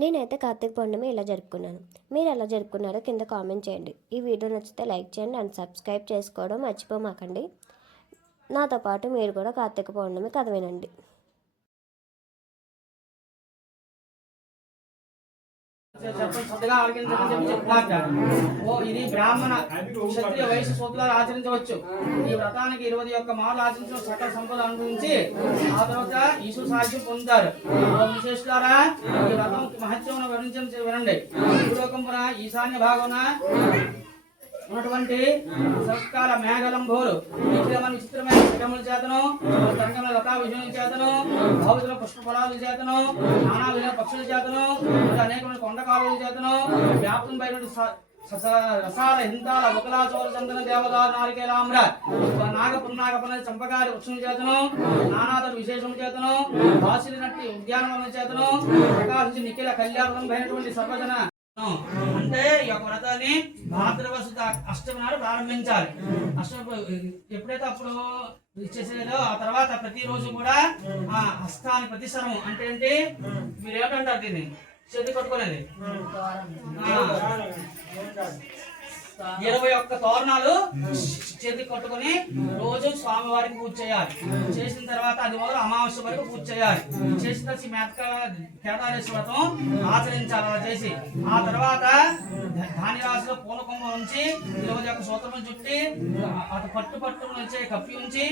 నేనైతే కార్తీక పౌర్ణమి ఇలా జరుపుకున్నాను. మీరు ఎలా జరుపుకున్నారో కింద కామెంట్ చేయండి. ఈ వీడియో నచ్చితే లైక్ చేయండి అండ్ సబ్స్క్రైబ్ చేసుకోవడం మర్చిపోమాకండి. నాతో పాటు మీరు కూడా కార్తీక పౌర్ణమి కథ వినండి. ఇది బ్రాహ్మణ క్షత్రియ వైశ్య సూత్రాలు ఆచరించవచ్చు. ఈ వ్రతానికి 21 మార్లు ఆచరించిన సకల సంపద అనుభవించి ఆ తర్వాత ఈశ్వర సాధ్యం పొందుతారు. విశేషారా ఈ వ్రతం మహత్యం వివరించడం వినండి. భూలోకంపున ఈశాన్య భాగమున ఉన్నటువంటి సత్కాల మేఘలంబోలు విచిత్రమైన శకముల చేతను తరంగముల లతా విజయం చేతను బావుల పుష్ప ఫలాల చేతను నానా విధ పక్షుల చేతను అనేకమైన కొండకాలుల చేతను వ్యాప్తం బయట రసాల హిందాల ఒకలాచోర చందన దేవదారు నారికేలామ్ర నాగపున్నాగపన చంపకారి వృక్షం చేతను నానాద విశేషం చేతను వాసిలి నట్టి ఉద్యానవనం చేతను ప్రకాశించి నిఖిల కళ్యాణం అయినటువంటి సర్వజన అంటే ఈ యొక్క వ్రతాన్ని భాద్రవశ అష్టమి నాడు ప్రారంభించాలి. అష్టమి ఎప్పుడైతే అప్పుడు ఇచ్చేసేదో ఆ తర్వాత ప్రతిరోజు కూడా ఆ హస్తాన్ని ప్రతిసరం అంటే ఏంటి మీరు ఏమిటంటారు దీన్ని చేతి కొట్టుకునేది 21 తోరణాలు చేతి కట్టుకుని రోజు స్వామివారికి పూజ చేయాలి. చేసిన తర్వాత అది మొదలు అమావాస్య వరకు పూజ చేయాలి. చేసిన కేదారేశ్వర వ్రతం ఆచరించాలి. అలా చేసి ఆ తర్వాత ధాన్యరాశిలో పూల కొమ్మ ఉంచి 21 సూత్రం చుట్టి అటు పట్టు నుంచి కప్పి ఉంచి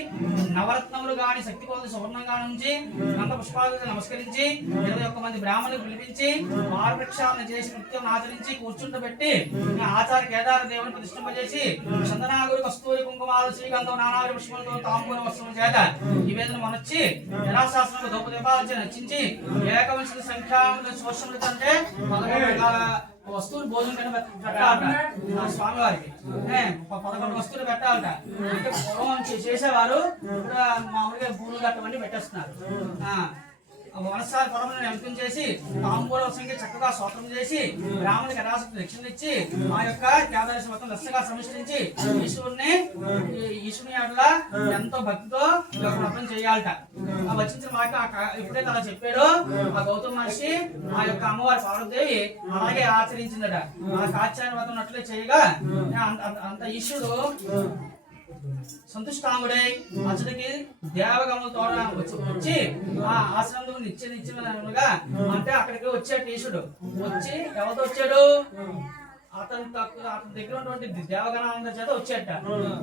నవరత్నములు గాని శక్తి కొలది సువర్ణం గాని ఉంచి గంధ పుష్పాలకు నమస్కరించి 21 మంది బ్రాహ్మణులు పిలిపించి వారవృక్షాలను చేసి నృత్యం ఆచరించి కూర్చుంటబెట్టి ఆచార్య కేదార దేవుని ప్రతిష్ఠింపజేసి చందనాగురి కస్తూరి కుంకుమాలు శ్రీగంధం నానాగురి పుష్పంతో తాంబూల వస్త్రం చేత నివేదన మనొచ్చి యథాశాస్త్రంలో దోపదీపాలు నచ్చించి ఏకవంశ సంఖ్యాములు శోషములు అంటే వస్తువులు భోజనం కింద పెట్టాలట స్వామివారికి. 11 వస్తువులు పెట్టాలట. అంటే పూర్వం చేసేవారు మామూలుగా పూలు కట్టమని పెట్టేస్తున్నారు. వనసారి పొరములను ఎంపిక చేసి తాంబూలవసంగా చక్కగా స్తోత్రం చేసి బ్రాహ్మణుడికి యథాశక్తి దక్షిణ ఇచ్చి ఆ యొక్క కేదారేశ్వర వ్రతం లక్షగా సమిష్టించి ఈశ్వరుని అట్లా ఎంతో భక్తితో వ్రతం చేయాలట. ఆ వచ్చిన మాట ఎప్పుడైతే అలా చెప్పాడో ఆ గౌతమ మహర్షి ఆ యొక్క అమ్మవారి పార్వతీదేవి అలాగే ఆచరించిందట. ఆ కాచార్య వ్రతం అట్లే చేయగా అంత ఈశ్వరుడు సంతుష్టాముడై అతడికి దేవగములతో వచ్చి ఆ ఆశ్రమంలో నిత్యముగా అంటే అక్కడికి వచ్చాడు ఈశ్వరుడు. వచ్చి ఎవరితో వచ్చాడు అతని దగ్గర ఉన్నటువంటి దేవగణాల చేత వచ్చేట.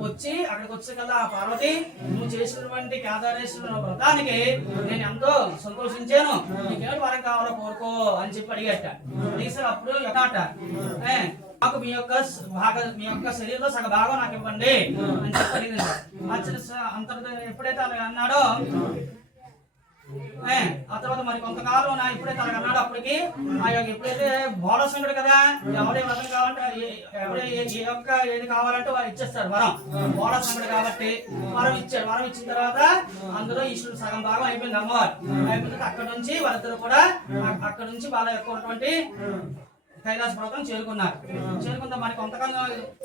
వచ్చి అక్కడికి వచ్చే కదా ఆ పార్వతి నువ్వు చేసినటువంటి కేదారేశ్వర వ్రతానికి నేను ఎంతో సంతోషించాను, నీకేమిటి వరం కావాలో కోరుకో అని చెప్పి అడిగట. అడిగేసారు. అప్పుడు ఎటాట నాకు మీ యొక్క శరీరంలో సగ భాగం నాకు ఇవ్వండి అని చెప్పి అడిగింది. అంతర్గత ఎప్పుడైతే అలా అన్నాడో ఆ తర్వాత మరి కొంతకాలం ఎప్పుడైతే అలా అన్నాడో అప్పటికి ఆ యొక్క ఎప్పుడైతే బోళసంగుడు కదా ఎవరే వ్రతం కావాలంటే ఎవరే ఏ యొక్క ఏది కావాలంటే వారు ఇచ్చేస్తారు వరం. బోళసంగుడు కాబట్టి వరం ఇచ్చాడు. వరం ఇచ్చిన తర్వాత అందులో ఈశ్వరుడు సగం భాగం అయిపోయింది. అమ్మవారు అయిపోయింది. అక్కడ నుంచి వాళ్ళిద్దరు కూడా అక్కడ నుంచి వాళ్ళ యొక్క ఉన్నటువంటి కైలాస పర్వతం చేరుకున్నారు. చేరుకుంటే మరి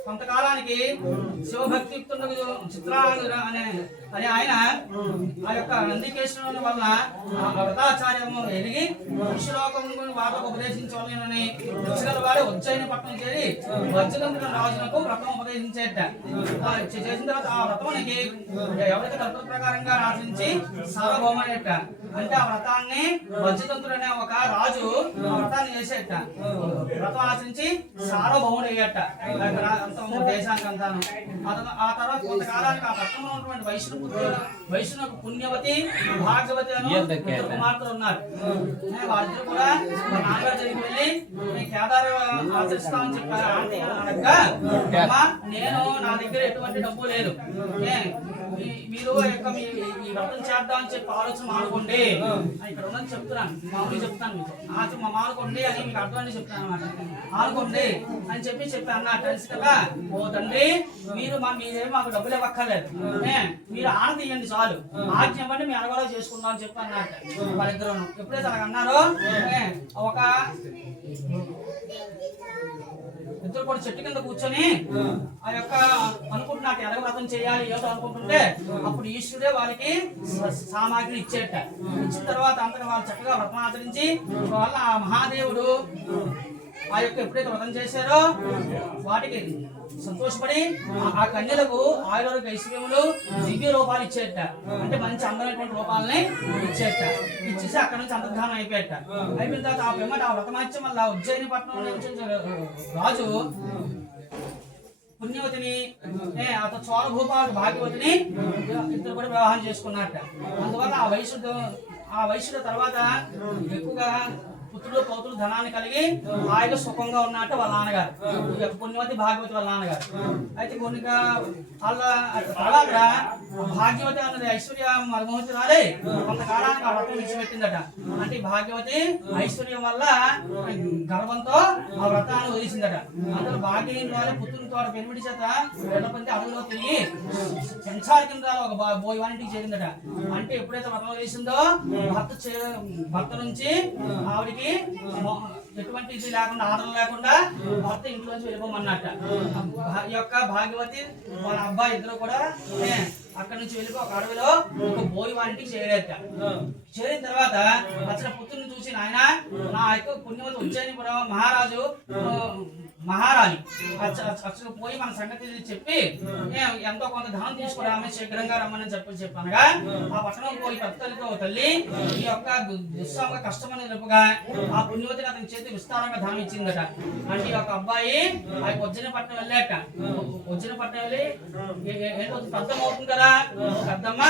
కొంతకాలానికి శివభక్తియుక్తుడు చిత్రాంగ అనే ఆయన ఆ యొక్క నందికేశ్వరుని వలన వ్రతాచార్యము ఎదిగి మనుష్యలోకం వారికి ఉపదేశించాలని దక్షిణ వారి ఉజ్జయిని పట్టణం చేరి వజ్రదంతుల రాజులకు వ్రతం ఉపదేశించేట. చేసిన తర్వాత ఆ వ్రతానికి ఎవరైతే తత్వ ప్రకారంగా ఆచరించి సార్వభౌమయ్యట. అంటే ఆ వ్రతాన్ని వజ్రదంతుడు అనే ఒక రాజు ఆ వ్రతాన్ని చేసేట. వ్రతం ఆచరించి సార్వభౌముడు అయ్యట దేశానికి అంతాను. ఆ తర్వాత కొంతకాలానికి ఆ పట్టణంలో ఉన్నటువంటి వైష్ణవ పుణ్యవతి భాగవతి అని కుమార్తెలు ఉన్నారు. వాళ్ళిద్దరు కూడా మా నాన్నగారి దగ్గరికి వెళ్ళి కేదారు ఆచరిస్తామని చెప్పారు. అనగా నేను నా దగ్గర ఎటువంటి డబ్బు లేదు, మీరు యొక్క ఈ వ్రతం చేద్దామని చెప్పి ఆలోచన మానుకోండి. ఇక్కడ ఉన్నది చెప్తున్నాను, మామూలు చెప్తాను మీకు మానుకోండి అని మీకు అర్థమని చెప్తాను అనమాట. ఆనుకోండి అని చెప్పి అన్నట్టు తెలిసి కదా. ఓ తండ్రి మీరేమో మాకు డబ్బులు ఇవ్వక్కర్లేదు, మీరు ఆనంద ఇవ్వండి చాలు, ఆజ్ఞ ఇవ్వండి మీ అనుభవాలు చేసుకుందాం అని చెప్పి అన్నట్టు వాళ్ళిద్దరు. ఎప్పుడైతే అలా అన్నారో ఒక ఇద్దరు కూడా చెట్టు కింద కూర్చొని ఆ యొక్క అనుకుంటున్నట్టు ఎలాగ వ్రతం చేయాలి ఏదో అనుకుంటుంటే అప్పుడు ఈశ్వరుడే వాళ్ళకి సామాగ్రి ఇచ్చేట. ఇచ్చిన తర్వాత అంతగా వాళ్ళు చక్కగా వ్రతం ఆచరించి వాళ్ళ ఆ మహాదేవుడు ఆ యొక్క ఎప్పుడైతే వ్రతం చేశారో వాటికి సంతోషపడి ఆ కన్యలకు ఆయుర్వేద ఐశ్వర్యములు దివ్య రూపాలు ఇచ్చేట. అంటే మంచి అందమైనటువంటి రూపాలని ఇచ్చేట. ఇచ్చేసి అక్కడ నుంచి అంతర్ధానం అయిపోయేట. అయిపోయిన తర్వాత ఆ పిమ్మట ఆ వ్రతమాచ్యం వల్ల ఉజ్జయిని పట్టణం నుంచి రాజు పుణ్యవతిని అతను చోరభూపాలు భాగ్యవతిని ఇద్దరు కూడా వివాహం చేసుకున్నట్ట. అందువల్ల ఆ వయసుడు తర్వాత ఎక్కువగా పుత్రులు పౌతులు ధనాన్ని కలిగి హాయిగా సుఖంగా ఉన్నట్టు వాళ్ళ నాన్నగారు, పుణ్యవతి భాగ్యవతి వాళ్ళ నాన్నగారు. అయితే కొన్ని వాళ్ళ తర్వాత భాగ్యవతి అన్నది ఐశ్వర్య మరుమూర్తిరాలే కొంతకాలానికి ఆ వ్రతం విడిచిపెట్టిందట. అంటే భాగ్యవతి ఐశ్వర్యం వల్ల గర్వంతో ఆ వ్రతాన్ని వదిలిసిందట. అందులో భాగ్యం ద్వారా పుత్రునితో పెనిమిడి చేత ఎడపంది అడవిలో తిరిగి సంసారి కింద ఒక బోయవానికి చేరిందట. అంటే ఎప్పుడైతే వ్రతం వదిలిసిందో భర్త నుంచి ఆవిడికి ఎటువంటి ఇది లేకుండా ఆదరణ లేకుండా భర్త ఇంట్లోంచి వెళ్ళిపోమన్నట్ట. ఈ యొక్క భాగ్యవతి వాళ్ళ అబ్బాయి ఇద్దరు కూడా అక్కడి నుంచి వెళ్ళిపో ఒక అడవిలో ఒక బోయి వారికి చేరేట. చేరిన తర్వాత వచ్చిన పుత్రుని చూసి నాయన నా యొక్క పుణ్యవతి ఉజ్జయినిపురం మహారాణి అసలు పోయి మన సంగతి చెప్పి ఎంతో కొంత ధనం తీసుకుని ఆమె శీఘ్రంగా రమ్మని చెప్పనగా ఆ పట్టణం పోయి పెద్దలతో తల్లి ఈ యొక్క దుస్సాంగ కష్టమని నిలుపుగా ఆ పుణ్యవతిని అతని చేతి విస్తారంగా ధనం ఇచ్చిందట. అంటే ఈ యొక్క అబ్బాయి ఆ ఉజ్జయినిపట్నం వెళ్ళాక ఉజ్జయినిపట్నం వెళ్ళి ఏంటో పెద్దమ్మ అవుతుంది కదా, పెద్దమ్మ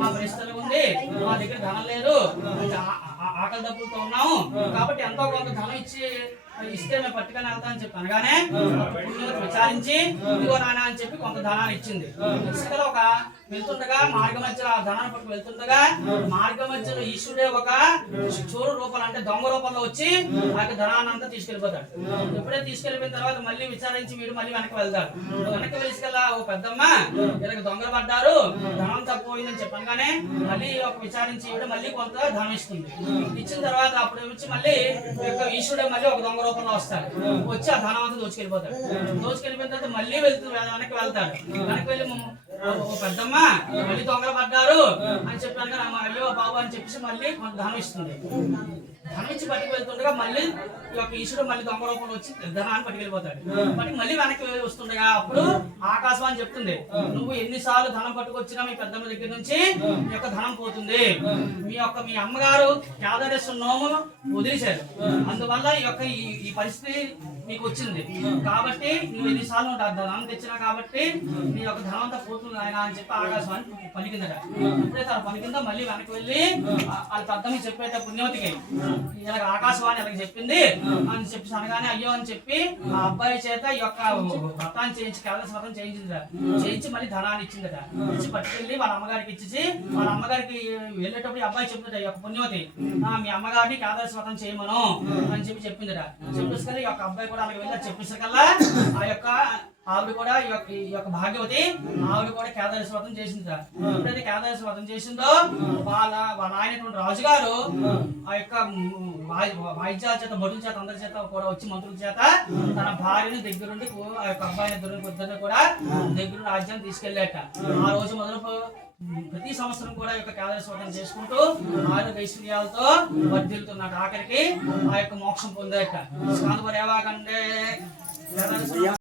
మా పరిస్థితులు ఉంది, మా దగ్గర ధనం లేదు, ఆకలి డబ్బులతో ఉన్నాము కాబట్టి ఎంతో కొంత ధనం ఇస్తే మేము పట్టుకొని వెళ్తా అని చెప్పి అనగానే పుణ్యవతి విచారించి ఇదిగో నాన్న అని చెప్పి కొంత ధనాన్ని ఇచ్చింది. ఇసుకలో ఒక వెళ్తుండగా మార్గ మధ్యలో ఆ ధనాన్ని పట్టుకు వెళ్తుండగా మార్గ మధ్యలో ఈశ్వరుడే ఒక చోరు రూపాలు అంటే దొంగ రూపంలో వచ్చి ఆ యొక్క ధనాన్ని అంతా తీసుకెళ్లిపోతాడు. ఎప్పుడైతే తీసుకెళ్లిపోయిన తర్వాత మళ్ళీ విచారించి వీడు మళ్ళీ వెనక్కి వెళ్తాడు. వెనక్కి వెళ్ళికెళ్ళా ఓ పెద్దమ్మ ఇలా దొంగలు పడ్డారు, ధనం తక్కువైందని చెప్పగానే మళ్ళీ ఒక విచారించి వీడు మళ్ళీ కొంత ధనం ఇస్తుంది. ఇచ్చిన తర్వాత అప్పుడు వచ్చి మళ్ళీ ఈశ్వరుడే మళ్ళీ ఒక దొంగ రూపంలో వస్తాడు. వచ్చి ఆ ధనం అంతా దోచుకెళ్ళిపోతాడు. దోచుకెళ్ళిపోయిన తర్వాత మళ్ళీ వెనక్కి వెళ్తాడు. వెనక్కి వెళ్ళి పెద్దమ్మ మళ్ళీ దొంగలు పడ్డారు అని చెప్పాను అయ్యో బాబు అని చెప్పేసి మళ్ళీ కొంత ధనం ఇస్తుంది. ధనం ఇచ్చి పట్టుకు వెళ్తుండగా మళ్ళీ ఈ యొక్క ఈశ్వరుడు మళ్ళీ దొంగ రూపంలో వచ్చి ధనాన్ని పట్టుకెళ్ళిపోతాడు. పట్టుకు మళ్ళీ వెనక్కి వస్తుండగా అప్పుడు ఆకాశవాణి చెప్తుంది, నువ్వు ఎన్నిసార్లు ధనం పట్టుకొచ్చినా మీ పెద్దమ్మ దగ్గర నుంచి మీ యొక్క ధనం పోతుంది. మీ అమ్మగారు కేదారేశ్వర నోము వదిలేశారు, అందువల్ల ఈ యొక్క ఈ పరిస్థితి మీకు వచ్చింది కాబట్టి నువ్వు ఎన్నిసార్లు ధనం తెచ్చినా కాబట్టి నీ యొక్క ధనం అంతా పోతుంది ఆయన అని చెప్పి ఆకాశవాణి పలికిందట. ఎప్పుడైతే అలా పలికిందో మళ్ళీ వెనక్కి వెళ్ళి వాళ్ళ పెద్దమ్మ చెప్పేట పుణ్యవతికి ఇలా ఆకాశవాణి ఇలా చెప్పింది అని చెప్పి అనగానే అయ్యో అని చెప్పి ఆ అబ్బాయి చేత ఈ యొక్క వ్రతాన్ని చేయించి కేదారేశ్వర వ్రతం చేయించి మళ్ళీ ధనాన్ని ఇచ్చిందట. ఇచ్చి పట్టుకెళ్ళి వాళ్ళ అమ్మగారికి ఇచ్చేసి వాళ్ళ అమ్మగారికి వెళ్ళేటప్పుడు ఈ అబ్బాయి చెప్తుందట ఈ యొక్క పుణ్యవతి మీ అమ్మగారిని కేదారేశ్వర వ్రతం చేయమను అని చెప్పి చెప్పిందట. చెప్పేసుకొని ఈ యొక్క అబ్బాయి కూడా అలాగే వెళ్ళి చెప్పేసరికల్లా ఆ యొక్క ఆవిడ కూడా ఈ యొక్క భాగ్యవతి ఆవిడ కూడా కేదారేశ్వర వ్రతం చేసింది. ఎప్పుడైతే కేదారేశ్వర వ్రతం చేసిందో వాళ్ళ ఆయనటువంటి రాజుగారు ఆ యొక్క వాయిద్యాల చేత భటుల చేత అందరి చేత కూడా వచ్చి మంత్రుల చేత తన భార్యని దగ్గరుండి ఆ యొక్క అబ్బాయిని ఇద్దరిని కూడా దగ్గరుండి రాజ్యాన్ని తీసుకెళ్ళాట. ఆ రోజు మొదలు ప్రతి సంవత్సరం కూడా ఈ యొక్క కేదారేశ్వర వ్రతం చేసుకుంటూ ఆరోగ్య ఐశ్వర్యాలతో వర్ధిల్లుతున్నట్టు ఆఖరికి ఆ యొక్క మోక్షం పొందాక స్కాందపరేవాగండే కేదారేశ్వర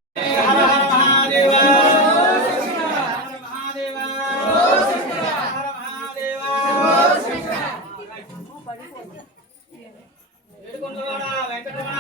వెంకటరమణ